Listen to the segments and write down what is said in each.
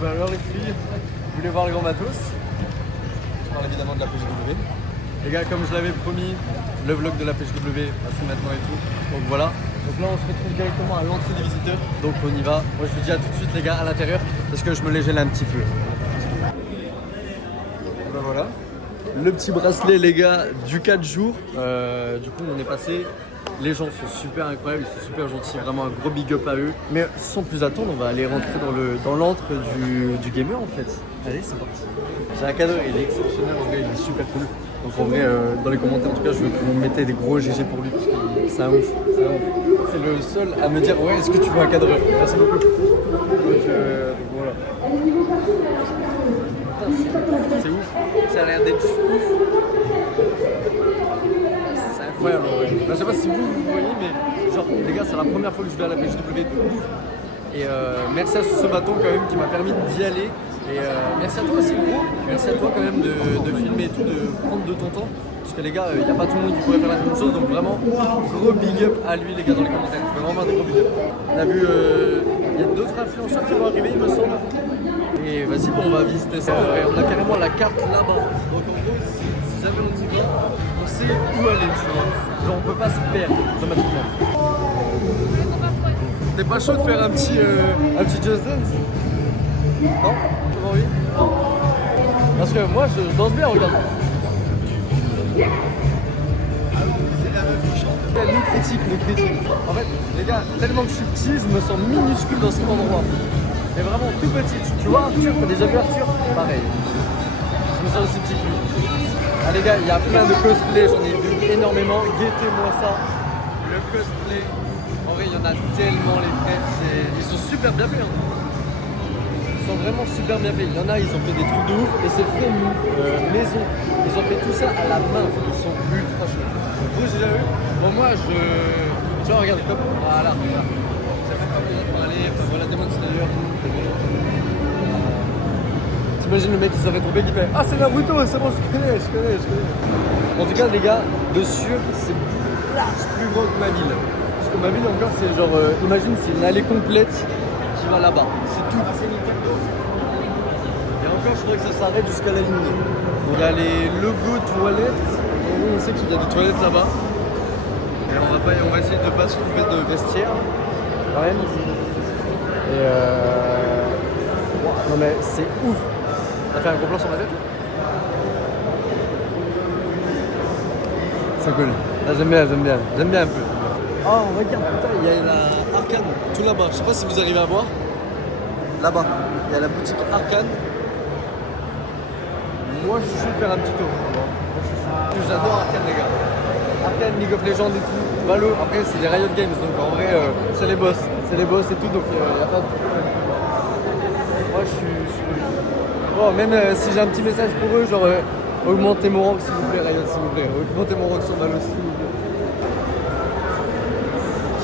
bah alors les filles, vous voulez voir le grand matos? Je parle évidemment de la PGW. Les gars, comme je l'avais promis, le vlog de la PGW, c'est maintenant et tout. Donc voilà. Donc là on se retrouve directement à l'entrée des visiteurs. Donc on y va. Moi je vous dis à tout de suite les gars à l'intérieur parce que je me les gèle un petit peu. Ben voilà. Le petit bracelet les gars du 4 jours. Du coup on est passé. Les gens sont super incroyables, ils sont super gentils, vraiment un gros big up à eux. Mais sans plus attendre, on va aller rentrer dans l'antre du gamer en fait. Allez, c'est parti. J'ai un cadeau, il est exceptionnel, en vrai, il est super cool. Donc en vrai, dans les commentaires en tout cas, je veux que vous mettez des gros GG pour lui parce que c'est un ouf. C'est le seul à me dire ouais, est-ce que tu veux un cadreur? Merci beaucoup. Donc voilà. C'est ouf, ça a l'air d'être ouf. Incroyable en vrai. Je sais pas si vous voyez, mais genre les gars, c'est la première fois que je vais à la PGW de ouf. Et merci à ce bâton quand même qui m'a permis d'y aller. Et merci à toi aussi gros. Merci à toi quand même de filmer et tout, de prendre de ton temps. Parce que les gars, il n'y a pas tout le monde qui pourrait faire la même chose. Donc vraiment, gros big up à lui les gars dans les commentaires. Vraiment un gros big up. On a vu, il y a d'autres influenceurs qui vont arriver il me semble. Et vas-y, bon, on va visiter ça. On a carrément la carte là-bas. Donc en gros, si jamais on dit bien, on sait où aller, tu vois. Genre on peut pas se perdre automatiquement. T'es pas chaud de faire un petit Just Dance? Non? T'as pas envie? Parce que moi je danse bien, regarde. Nous critique. En fait, les gars, tellement que je suis petit, je me sens minuscule dans cet endroit. Mais vraiment tout petit. Tu vois Arthur, t'as déjà vu Arthur? Pareil. Je me sens aussi petit que lui. Ah les gars, il y a plein de cosplays, j'en ai vu énormément. Guettez-moi ça. Le cosplay. En vrai, il y en a tellement les frères. Ils sont super bien faits. Hein. Ils sont vraiment super bien faits. Il y en a, ils ont fait des trucs de ouf. Et c'est fait maison. Ils ont fait tout ça à la main. Ils sont ultra chauds. Vous, j'ai déjà vu. Bon, moi, tu vois, regarde comme. Voilà, regarde. Ça fait pas plaisir pour aller. Enfin, voilà, Demon Slayer. T'imagines le mec qui s'arrête trompé qui fait ah c'est Naruto, c'est bon, je connais. En tout cas les gars, de sûr c'est plus grand que ma ville. Parce que ma ville encore c'est genre, imagine c'est une allée complète qui va là-bas. C'est tout. Et encore je crois que ça s'arrête jusqu'à la ligne. Il y a les logos toilettes. En gros on sait qu'il y a des toilettes là-bas. Et on va essayer de pas se tromper de vestiaire. Quand même. Et non mais c'est ouf. T'as fait un gros plan sur ma tête? C'est cool. Là j'aime bien un peu. Oh regarde putain, il y a la Arcane tout là-bas. Je sais pas si vous arrivez à voir. Là-bas, il y a la boutique Arcane. Moi je suis chaud de faire un petit tour. J'adore Arcane les gars. Arcane, League of Legends et tout. Valo, après c'est des Riot Games donc en vrai c'est les boss. C'est les boss et tout donc il n'y a pas de problème. Moi je suis... Bon, même si j'ai un petit message pour eux, genre augmentez mon rank s'il vous plaît, Riot s'il vous plaît, augmentez mon rank sur Valo s'il vous plaît.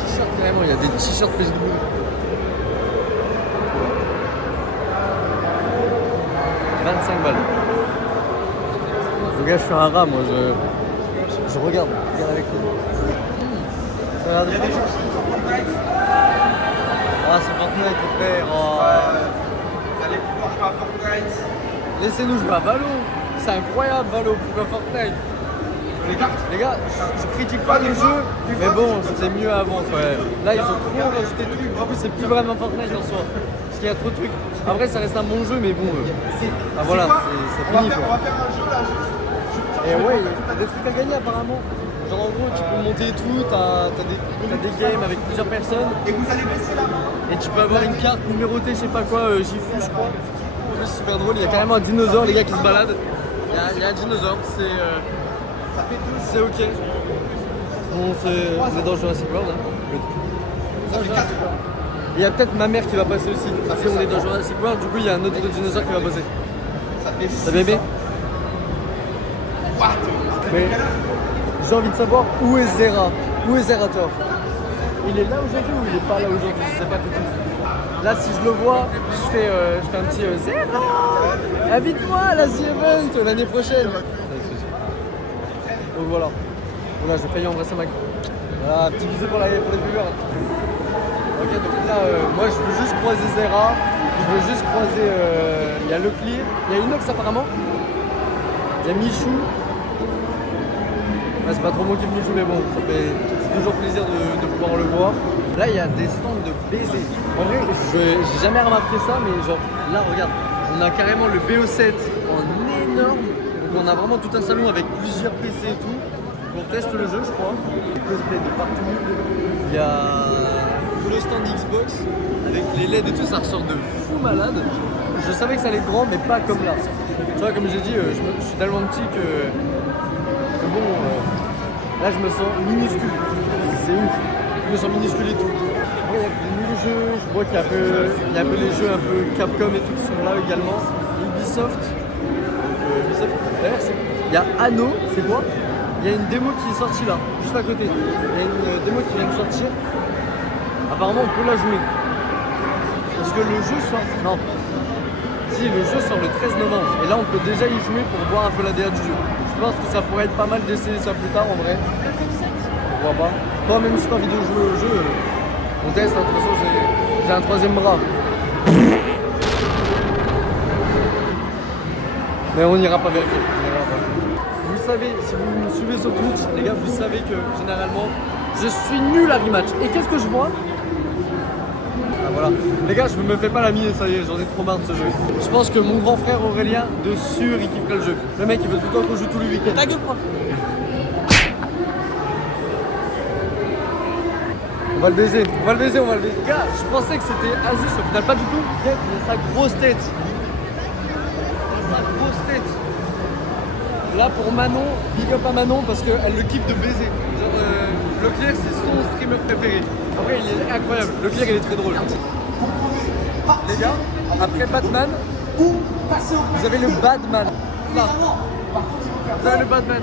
T-shirt carrément, il y a des t-shirts PSW. « 25 balles. Le gars, je suis un rat, moi, je regarde avec lui. Regarde. Il y a des gens qui sont Fortnite. Ah, c'est Fortnite, mon frère. Oh. Vous allez pouvoir jouer à Fortnite. Laissez-nous jouer à Valo. C'est incroyable, Valo. Pourquoi Fortnite? Les gars, je critique pas les jeux, mais bon, c'était mieux avant. Ouais. Là, ils ont trop rajouté de trucs. Du coup, c'est plus vraiment Fortnite en soi. Parce qu'il y a trop de trucs. Après, ça reste un bon jeu, mais bon. Ah voilà, c'est fini quoi. On va faire un jeu là. Et ouais, il y a des trucs à gagner apparemment. Genre en gros, tu peux monter et tout, t'as des games avec plusieurs personnes. Et vous allez baisser la main. Et tu peux avoir une carte numérotée, je sais pas quoi, Gifu je crois. C'est super drôle, il y a carrément un dinosaure, les gars qui se baladent. Il y a un dinosaure, c'est ok. Bon, on est dans Jurassic World. Hein. Il y a peut-être ma mère qui va passer aussi. Si on est dans Jurassic World, du coup il y a un autre dinosaure qui va passer. T'as bébé? Mais j'ai envie de savoir où est Zera? Où est Zerator? Il est là aujourd'hui ou il est pas là aujourd'hui? Je sais pas du tout. Là si je le vois, je fais un petit Zera! Invite-moi à la The Event l'année prochaine! Donc voilà. Voilà, j'ai failli embrasser ma... Voilà, petit bisou pour les viewers. Ok, donc là, moi je veux juste croiser Zera, je veux juste croiser. Il y a Leclerc, il y a Inox apparemment, il y a Michou. Ouais, c'est pas trop mon kiff Michou, mais bon, c'est toujours plaisir de pouvoir le voir. Là, il y a des stands de baisers. En vrai, j'ai jamais remarqué ça, mais genre là, regarde, on a carrément le BO7 en énorme. Donc on a vraiment tout un salon avec plusieurs PC et tout. On teste le jeu, je crois. Des cosplays de partout. Il y a tout le stand Xbox avec les LED et tout, ça ressort de fou malade. Je savais que ça allait être grand, mais pas comme là. Tu vois, comme j'ai dit, je suis tellement petit que bon, là je me sens minuscule. C'est ouf. Je me sens minuscule et tout. Il y a des nouveaux jeux, je vois qu'il y a un peu les jeux un peu Capcom et tout qui sont là également. Ubisoft. D'ailleurs, il y a Anno, c'est quoi? Il y a une démo qui est sortie là, juste à côté. Il y a une démo qui vient de sortir. Apparemment, on peut la jouer. Parce que le jeu sort. Non. Si, le jeu sort le 13 novembre. Et là, on peut déjà y jouer pour voir un peu la DA du jeu. Je pense que ça pourrait être pas mal d'essayer ça plus tard en vrai. Pourquoi pas. Toi, même si t'as envie de jouer au jeu, on teste. De toute façon, j'ai un troisième bras. Mais on n'ira pas vérifier. Vous savez, si vous me suivez sur Twitch, les gars, vous savez que généralement, je suis nul à rematch. Et qu'est-ce que je vois? Ah voilà. Les gars, je me fais pas la mine, ça y est, j'en ai trop marre de ce jeu. Je pense que mon grand frère Aurélien, de sûr, il kifferait le jeu. Le mec, il veut tout le temps qu'on joue tous les week-ends. Ta gueule, prof. On va le baiser, on va le baiser, on va le baiser. Gars, je pensais que c'était Asus, au final pas du tout. Il a sa grosse tête. Sa grosse tête. Là pour Manon, big up à Manon parce qu'elle le kiffe de baiser. Genre Leclerc c'est son streamer préféré. Après il est incroyable, Leclerc il est très drôle. Les gars, après Batman, vous avez le Batman. Là. Vous avez le Batman.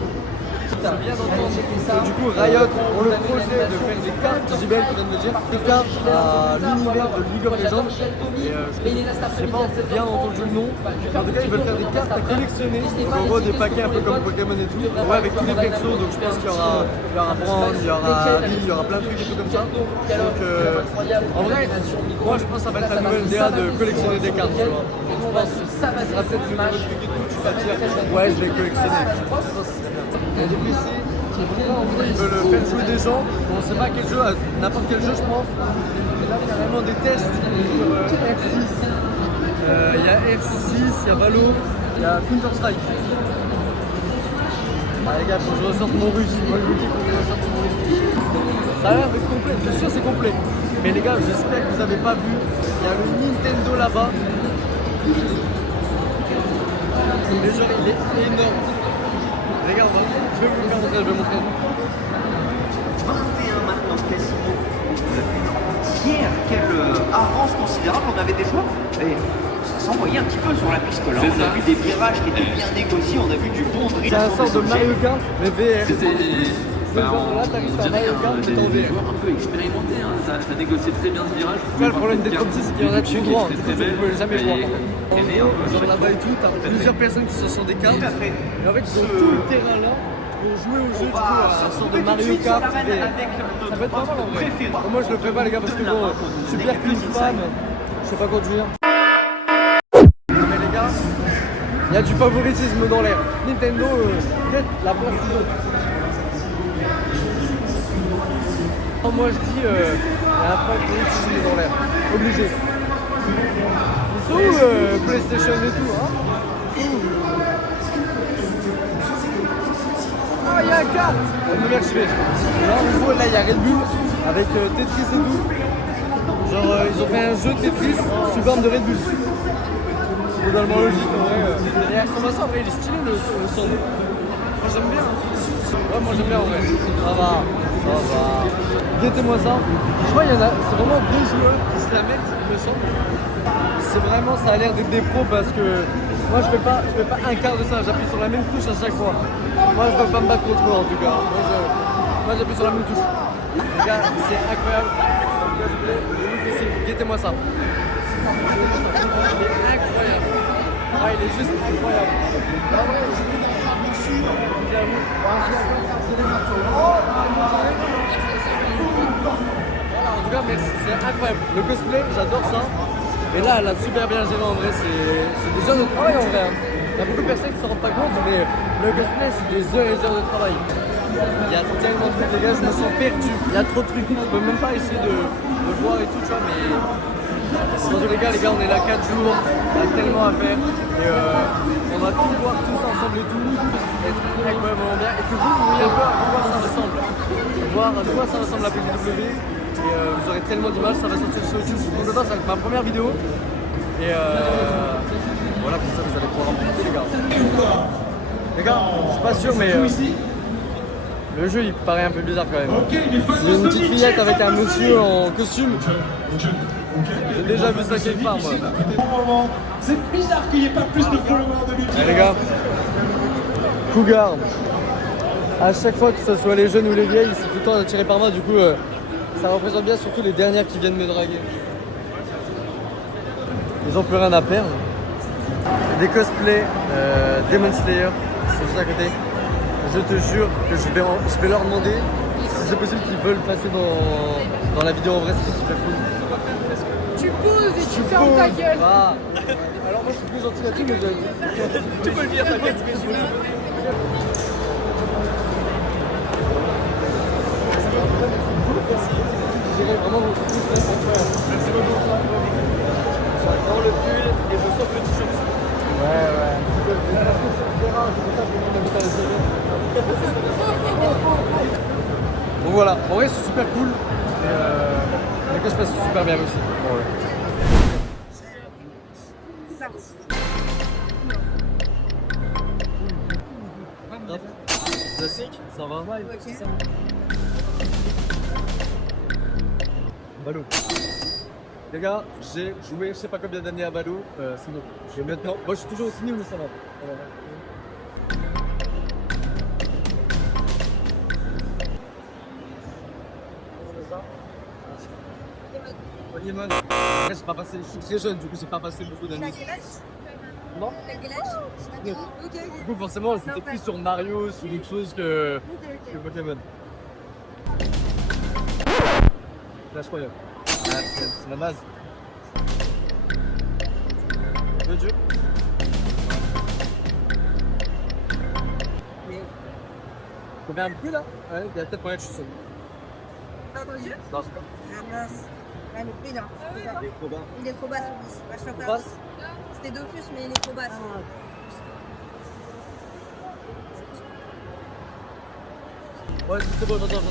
Ça vient d'entendre ça. Du coup Riot ont le projet de faire des cartes, JBL qui vient de me dire, des cartes à l'univers de League of Legends. Et je n'ai pas bien entendu le nom. En tout cas ils veulent faire des cartes à collectionner. Donc en gros des paquets un peu comme Pokémon et tout. Ouais, avec tous les persos, donc je pense qu'il y aura Brand, il y aura Lee, il y aura plein de trucs et tout comme ça. Donc en vrai, moi je pense que ça va être la nouvelle DA de collectionner des cartes. Tu vois. Je pense que ça sera peut-être le nouveau truc et tout. Tu vas dire ouais je vais collectionner. Il y a des PC qui veulent faire jouer des gens, on ne sait pas quel jeu, n'importe quel jeu je pense. Et là il y a vraiment des tests sur F6. Il y a F6, il y a Valo, il y a Counter Strike. Ah, les gars, faut que je ressorte mon russe. Moi je vous dis, faut que je ressorte mon russe. Ça a l'air d'être complet, bien sûr c'est complet. Mais les gars, j'espère que vous n'avez pas vu. Il y a le Nintendo là-bas. Le jeu il est énorme. Regarde, je vais vous faire montrer, je vais montrer. 21 maintenant, quasiment. Hier, quelle avance considérable on avait des joueurs. Et ça s'envoyait un petit peu sur la piste là. On a vu des virages qui étaient bien négociés, on a vu du bon drift. C'est un sort de Mario Kart, mais VR. Là, t'arrives à Mario Kart, mais t'en VR. Un peu expérimenté, hein. Ça négociait très bien ce virage. Le problème des 36, c'est qu'il y en a tout droit. Du coup, vous pouvez jamais voir. Genre là-bas et tout, t'as plusieurs personnes qui sont sur des cartes. Et en fait, ils ont tout le terrain là pour jouer au jeu, du coup, un sort de Mario Kart. Ça peut être pas mal en vrai. Moi, je le fais pas, les gars, parce que bon, je suis Pierre Clean fan, je sais pas conduire. Mais les gars, il y a du favoritisme dans l'air. Nintendo, la place qu'ils ont. Moi je dis, il y a un favoritisme dans l'air. Obligé. Ils sont où PlayStation et tout, hein? Ah, il y a un carte! On me l'archiver. Là, en gros, là, il y a Red Bull avec Tetris et tout. Genre, ils ont fait un jeu de Tetris sous forme de Red Bull. C'est totalement logique en vrai. Et à ce moment-là, en vrai, il est stylé le son. Moi j'aime bien. Ouais, moi j'aime bien en vrai. Ça va. Ça va. Guettez-moi ça. Je vois, il y en a. C'est vraiment deux joueurs qui se la mettent, il me semble. C'est vraiment, ça a l'air d'être des pros parce que moi je fais pas un quart de ça. J'appuie sur la même touche à chaque fois. Moi je peux pas me battre contre eux en tout cas. Moi j'appuie sur la même touche. Les gars, c'est incroyable. Guettez-moi ça. Il est incroyable. Ah, il est juste incroyable. Voilà, en tout cas, merci, c'est incroyable. Le cosplay, j'adore ça. Et là, elle a super bien géré en vrai. C'est des heures de travail en vrai. Hein. Il y a beaucoup de personnes qui ne s'en rendent pas compte, mais le cosplay, c'est des heures et des heures de travail. Il y a tellement de trucs, les gars, je me sens perdu. Il y a trop de trucs, je peux même pas essayer de voir et tout, tu vois, mais dans tous les gars, on est là 4 jours, il y a tellement à faire. Et on va tout voir tous ensemble et tout, être incroyablement bien. Et que vous voyez un peu à quoi ça ressemble. Voir à quoi ça ressemble la PW. Et vous aurez tellement d'images, ça va sortir sur YouTube. Je suis content, ça va être ma première vidéo. Et voilà, pour ça, vous allez pouvoir en profiter, les gars. Les gars, je suis pas sûr, mais le jeu il paraît un peu bizarre quand même. C'est une petite fillette avec un monsieur en costume. J'ai déjà vu ça quelque part, moi. C'est bizarre qu'il n'y ait pas plus de followers de lutte. Les gars, Cougar. À chaque fois que ce soit les jeunes ou les vieilles, c'est tout le temps attiré par moi. Du coup, ça représente bien surtout les dernières qui viennent me draguer. Ils ont plus rien à perdre. Des cosplays Demon Slayer, c'est juste à côté. Je te jure que je vais leur demander si c'est possible qu'ils veulent passer dans la vidéo en vrai, c'est super cool. Tu poses et tu fermes ta gueule. Ah. Alors moi je suis plus gentil là-dessus, mais tu peux le dire, t'inquiète, ce que je veux. J'irai vraiment vous merci beaucoup. J'adore le pull et je sens le t-shirt. Ouais. Donc voilà, en vrai c'est super cool. Et le cosplay c'est super bien aussi. Bon, ouais. Classique, ça va. Balou. Les gars, j'ai joué je sais pas combien d'années à Balou, sinon je vais maintenant. Moi je suis toujours aussi nul mais ça va. Pokémon. Après j'ai pas passé, je suis très jeune du coup j'ai pas passé beaucoup d'années. Non. Ok. Du coup forcément j'étais plus sur Mario, sur quelque chose que Pokémon. Clash Royale. C'est la base. Le jeu. Combien un peu là? Ouais, il y a peut-être moyen que je suis seul. T'as entendu? Non, c'est pas. Ah mince. Ouais, le prix là. Il est trop bas. Il est trop bas celui-ci. Bah, je Trop préfère. bas? C'était Dofus, mais il est trop bas. Ouais, c'est bon, j'entends.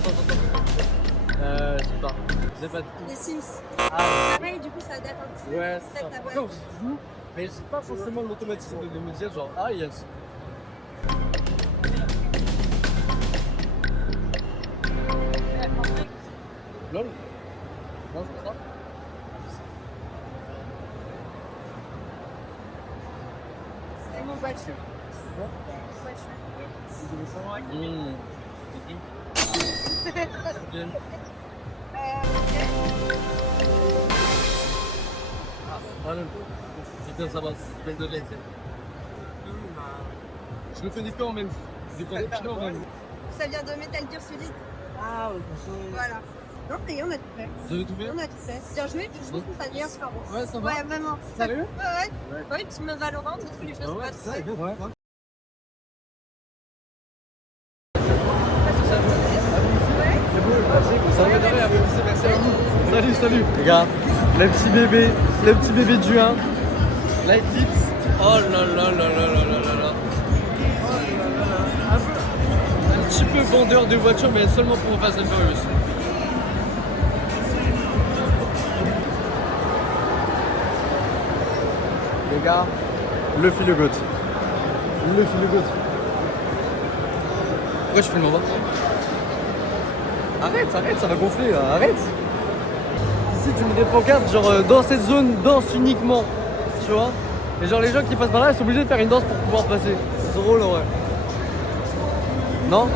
Je sais pas. Je sais pas. Les Sims. Ah, Pareil, du coup, ça date un petit peu. ouais, c'est Peut-être ça. ta boîte. Quand je joue, mais j'ai pas forcément l'automatisme de me dire genre, ah yes. LOL? Non, c'est pas ça? C'est mon voiture. C'est bien, ça va, c'est de l'aide. Je le connais pas en même. Je le connais pas en même. Ça vient de Metal Gear Solid. Ah, Voilà. Non, ça y est, on a tout fait. vous avez tout fait? On a tout fait. Bien joué, puis je trouve que ça vient super bon. Ouais, ça va. Ouais, vraiment. Sérieux? Ouais. Ouais, tu me Valorant, c'est tous les choses. Ouais, c'est ça, ouais. Ça va de rien, merci à vous. Salut. Les gars, le petit bébé de juin. L'Eclipse. Oh là là. Un petit peu vendeur de voitures, mais seulement pour Fast and Furious. Les gars, le fil de goth. Pourquoi je filme en bas? Arrête, ça va gonfler là, arrête. Ici tu mets des pancartes genre dans cette zone, danse uniquement, tu vois. Et genre les gens qui passent par là, ils sont obligés de faire une danse pour pouvoir passer. C'est drôle en vrai. Non?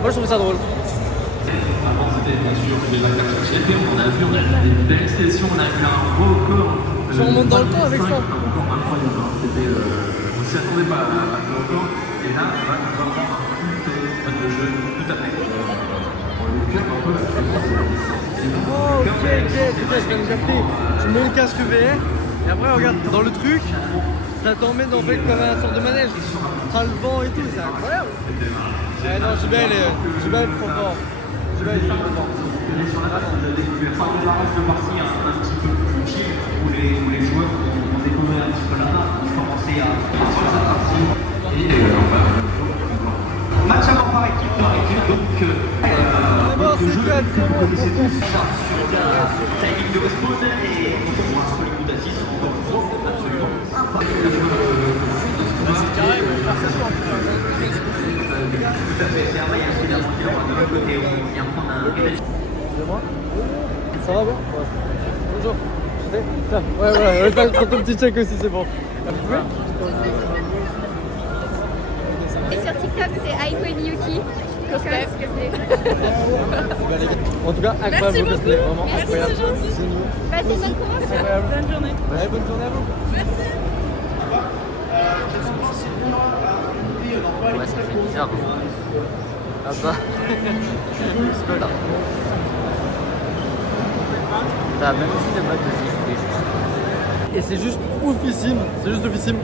Moi je trouve ça drôle. Avant c'était bien sûr les acteurs sociétés, on a fait des belles sessions, on a fait un record. Si on remonte dans le temps avec ça. Un record incroyable, hein. C'était, on ne s'y attendait pas à ce record. Et là, on va avoir un culte de jeu tout à fait. Oh, ok, putain, je viens de capter. Tu mets le casque VR et après, regarde, dans le truc, ça t'emmène en fait comme un sorte de manège. Ça le vent et tout, c'est incroyable. Eh non, j'ai bien être trop fort. J'ai bien être trop fort. La reste de partie un petit peu plus chill où les joueurs ont découvert un petit peu la main, ont commencé à sur sa partie. Match avant par équipe, donc vous connaissez tous ça sur le timing de Westwood et on voit sur les coups d'assises, encore une fois, absolument incroyable. Tout à fait, c'est un maillage qui est de l'autre côté, on vient prendre un réveil. Excusez-moi. Ça va bien? Ouais. Bonjour. Tiens, ouais, prends ton petit check aussi, c'est bon. Oui. Et sur TikTok, c'est Aiko et Miyuki. Cosplay. En tout cas, incroyable vos cosplays, vraiment Merci, incroyable. c'est gentil. Géniaux. Passez une bonne course. Incroyable. Bonne journée. Ouais, bonne journée à vous. Merci. Ouais, ça fait bizarre. Ah bah. C'est pas grave. T'as même si les mecs de. Et c'est juste oufissime. C'est juste oufissime.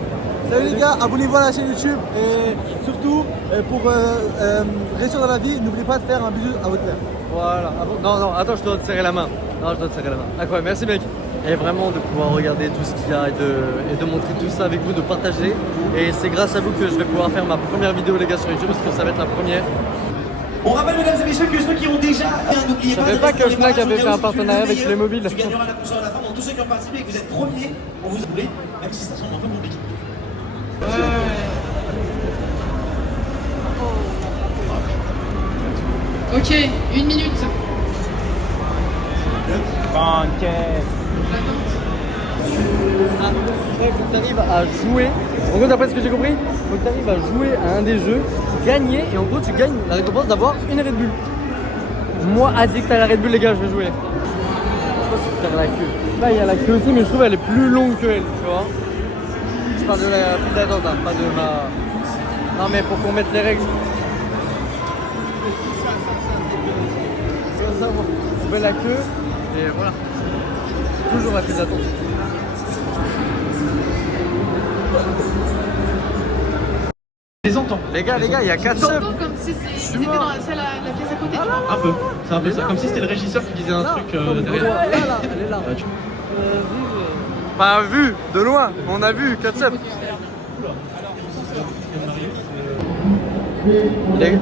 Salut les gars, abonnez-vous à la chaîne YouTube et surtout pour réussir dans la vie, n'oubliez pas de faire un bisou à votre mère. Voilà. Ah bon, non, attends, je dois te serrer la main. Non, je dois te serrer la main. Incroyable, merci mec. Et vraiment de pouvoir regarder tout ce qu'il y a et de montrer tout ça avec vous, de partager. Et c'est grâce à vous que je vais pouvoir faire ma première vidéo les gars sur YouTube parce que ça va être la première. On rappelle mesdames et messieurs que ceux qui ont déjà n'oubliez Je savais pas que Fnac avait fait un partenariat avec Playmobil. Tu gagneras la console à la fin. Donc tous ceux qui ont participé et que vous êtes premiers, on vous oublie, même si ça semble un peu compliqué. Ok, 1 minute. Il faut que tu arrives à jouer. En gros, d'après ce que j'ai compris, il faut que tu arrives à jouer à un des jeux, gagner, et en gros, tu gagnes la récompense d'avoir une Red Bull. Moi, addict à la Red Bull, les gars, je vais jouer. Je pense qu'il faut faire la queue. Là, il y a la queue aussi, mais je trouve qu'elle est plus longue que elle, tu vois. Je parle de la file d'attente, hein, pas de ma. Non, mais pour qu'on mette les règles. Comme ça, on fait la queue, et voilà. Toujours la file d'attente. Les entends. Les gars, il y a 4 subs. J'entends comme si c'était dans la salle, la pièce à côté. tu vois. Un peu, c'est un peu ça, comme si c'était le régisseur qui disait un truc derrière. Là, elle est là. Pas vu, de loin, on a vu 4 subs.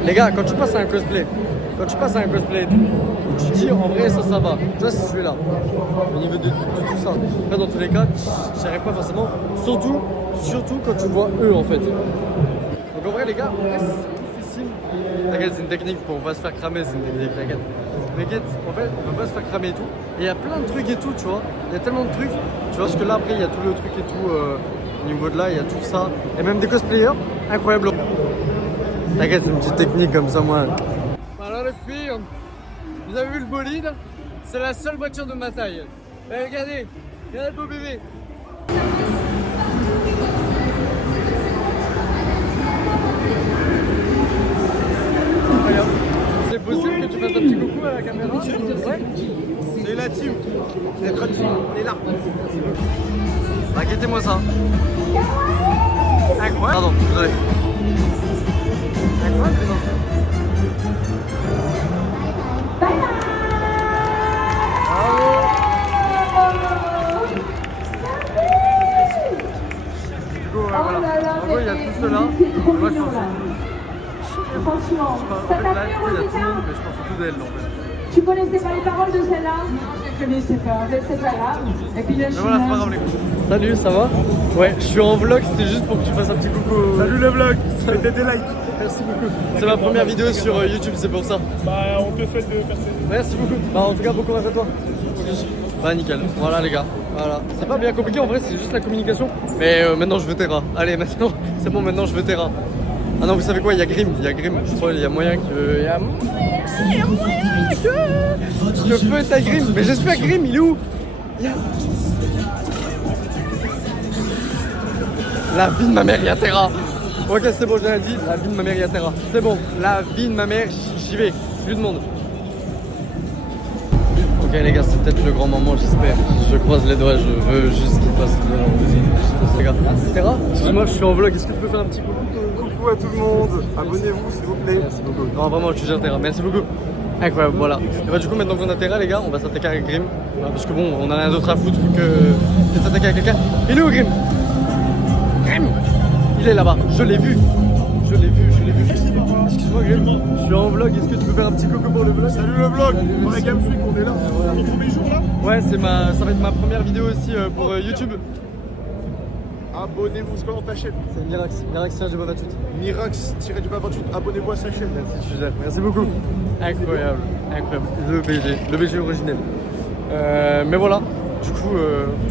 Les gars, quand tu passes à un cosplay, tu dis en vrai ça va. Tu vois, c'est celui-là. Au niveau de tout ça. Après, dans tous les cas, je n'irai pas forcément. Surtout quand tu vois eux en fait. Donc en vrai, les gars, c'est difficile. T'inquiète, c'est une technique pour on va se faire cramer, c'est une technique, t'inquiète. En fait, on va pas se faire cramer et tout. Et il y a plein de trucs et tout, tu vois. Il y a tellement de trucs. Tu vois, parce que là, après, il y a tout le truc et tout. Au niveau de là, il y a tout ça. Et même des cosplayers, incroyable. T'inquiète, c'est une petite technique comme ça, moi. Alors les filles, vous avez vu le bolide? C'est la seule voiture de ma taille. Et regardez le beau bébé. Incroyable. C'est possible que tu fasses un petit coucou à la caméra? Ouais. C'est la team. C'est notre team, on est là. Inquiétez-moi ça. Incroyable. Pardon, désolé. Incroyable. Voilà. En gros, il y a tout cela. Moi, je pense. Franchement, En fait, là, il y a tout le monde, mais je pense surtout d'elle, en fait. tu connaissais pas les paroles de celle-là? Non, je ne connaissais pas, mais c'est pas grave. Et puis là, je Mais voilà, c'est pas grave, les gars. Salut, ça va? Ouais, je suis en vlog, c'était juste pour que tu fasses un petit coucou. Salut le vlog, mettez des likes. Merci beaucoup. C'est ma première vidéo sur YouTube, c'est pour ça. Bah, on te souhaite de percer. Merci beaucoup. Bah, en tout cas, bon courage à toi. Bah, nickel. Voilà, les gars. Voilà. C'est pas bien compliqué, en vrai, c'est juste la communication. Mais maintenant, je veux Terra. Allez, maintenant, c'est bon, maintenant, je veux Terra. Ah non, vous savez quoi, il y a Grim. Je crois qu'il y a moyen que. Il y a moyen que. Je peux être à Grim. Mais j'espère que Grim, il est où? La vie de ma mère, il y a Terra. Ok, c'est bon, j'ai dit. La vie de ma mère, il y a Terra. C'est bon, la vie de ma mère, j'y vais. Plus de monde. Ok les gars, c'est peut-être le grand moment, j'espère. Je croise les doigts, je veux juste qu'il passe de les gars. Terra, excuse-moi, je suis en vlog, est-ce que tu peux faire un petit coucou? Coucou à tout le monde, abonnez-vous s'il vous plaît. Merci beaucoup. Non vraiment, je te jure Terra, merci beaucoup. Incroyable, voilà. Et bah du coup maintenant qu'on a Terra les gars, on va s'attaquer avec Grim. Voilà, parce que bon, on a rien d'autre à foutre que de s'attaquer avec quelqu'un. Il est où Grim? Grim, il est là-bas, je l'ai vu. Je l'ai vu. Excuse-moi Grim, je suis en vlog, est-ce que tu peux faire un petit coucou pour le vlog? Salut le vlog, pour la Game Freak, on est là. Ton premier jour là. Ouais, ça va être ma première vidéo aussi pour YouTube. Abonnez-vous, c'est quoi dans ta chaîne? C'est Mirax-du-Bas-28. Mirax-du-Bas-28, abonnez-vous à sa chaîne. Merci, Joseph. Merci beaucoup. Incroyable. Le BG originel. Mais voilà. Du coup,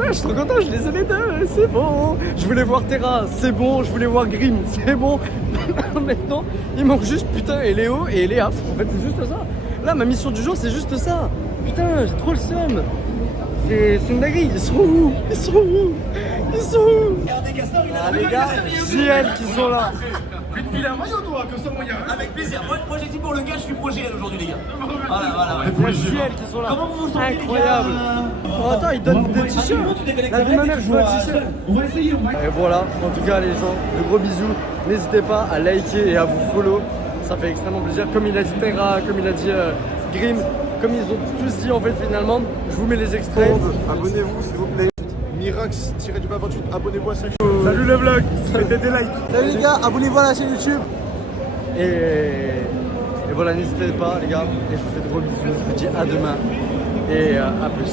je suis trop content, je les ai les deux, c'est bon. Je voulais voir Terra, c'est bon. Je voulais voir Grim, c'est bon. Maintenant, il manque juste putain et Léo et Léaf. En fait, c'est juste ça. Là, ma mission du jour, c'est juste ça. Putain, j'ai trop le seum. C'est une dinguerie. Ils sont où? Regardez Castor, il a Ah les gars, JL qui sont là. il a un maillot toi, comme ça moyen. Avec plaisir. Moi j'ai dit pour le gars, je suis pro GL aujourd'hui les gars. Voilà. Il y a JL qui sont là. Comment vous vous sentez Incroyable. les gars? Oh, attends, ils donnent des t-shirts. La vie de ma mère, je veux un t-shirt. On va essayer, Et voilà, en tout cas les gens, de gros bisous. N'hésitez pas à liker et à vous follow. Ça fait extrêmement plaisir. Comme il a dit Terra, comme il a dit Grim, comme ils ont tous dit en fait finalement. Je vous mets les extraits. Abonnez-vous s'il vous plaît. Mirax-du-Bas-28, abonnez-vous à sa chaîne. Salut le vlog, mettez des likes. Salut les gars, abonnez-vous à la chaîne YouTube. Et voilà, n'hésitez pas les gars. Et je vous fais de gros bisous. Je vous dis à demain. Et à plus.